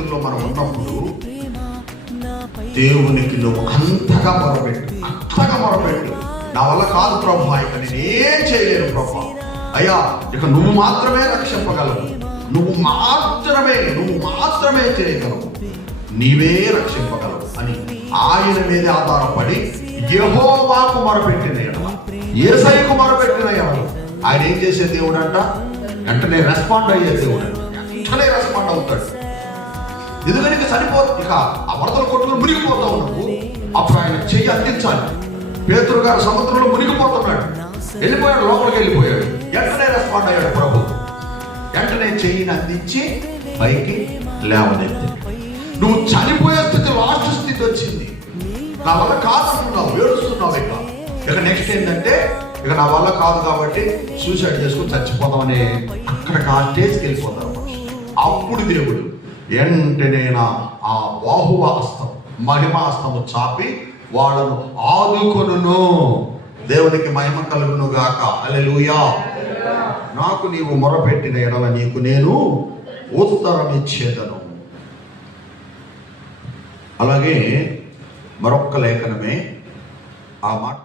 పరిస్థితుల్లో మనం ఉన్నప్పుడు దేవునికి నువ్వు అంతగా మొరపెట్టు. నా వల్ల కాదు ప్రభు, ఇక నేనేం చేయలేను ప్రభు, అయ్యా ఇక నువ్వు మాత్రమే రక్షింపగలవు, నువ్వు మాత్రమే చేయగలవు, నీవే రక్షింపగలవు అని ఆయన మీదే ఆధారపడి యెహోవాకు మొరపెట్టిన ఎడల, యేసయ్యకు మొరపెట్టిన ఎడల ఆయన ఏం చేసే దేవుడు అంట? వెంటనే రెస్పాండ్ అయ్యే దేవుడు, వెంటనే రెస్పాండ్ అవుతాడు. ఎందుకని ఇక సరిపోతుంది, ఇక ఆ వరదల కొట్టుకుని మునిగిపోతా ఉన్నావు, అప్పుడు ఆయన చెయ్యి అందించాలి. పేతురు గారు సముద్రంలో మునిగిపోతున్నాడు, వెళ్ళిపోయాడు, లోపలికి వెళ్ళిపోయాడు, వెంటనే రెస్పాండ్ అయ్యాడు ప్రభు, వెంటనే చెయ్యిని అందించి పైకి లేవనెత్తి. నువ్వు చనిపోయే స్థితి, లాస్ట్ స్థితి వచ్చింది, నా వల్ల కాదనుకున్నావు, ఏడుస్తున్నావు. ఇక నెక్స్ట్ ఏంటంటే, ఇక నా వల్ల కాదు కాబట్టి సూసైడ్ చేసుకుని చచ్చిపోదామని అక్కడికి ఆ స్టేజ్కి వెళ్ళిపోతారు. అప్పుడు దేవుడు వెంటనే ఆ బాహువ హస్తం, మహిమా హస్తము చాపి వాళ్ళను ఆదుకొనును. దేవునికి మహిమ కలుగును గాక. హల్లెలూయా. నాకు నీవు మొరపెట్టిన ఎడల నీకు నేను ఉత్తరం ఇచ్చేదను. అలాగే మరొక్క లేఖనమే ఆ మాట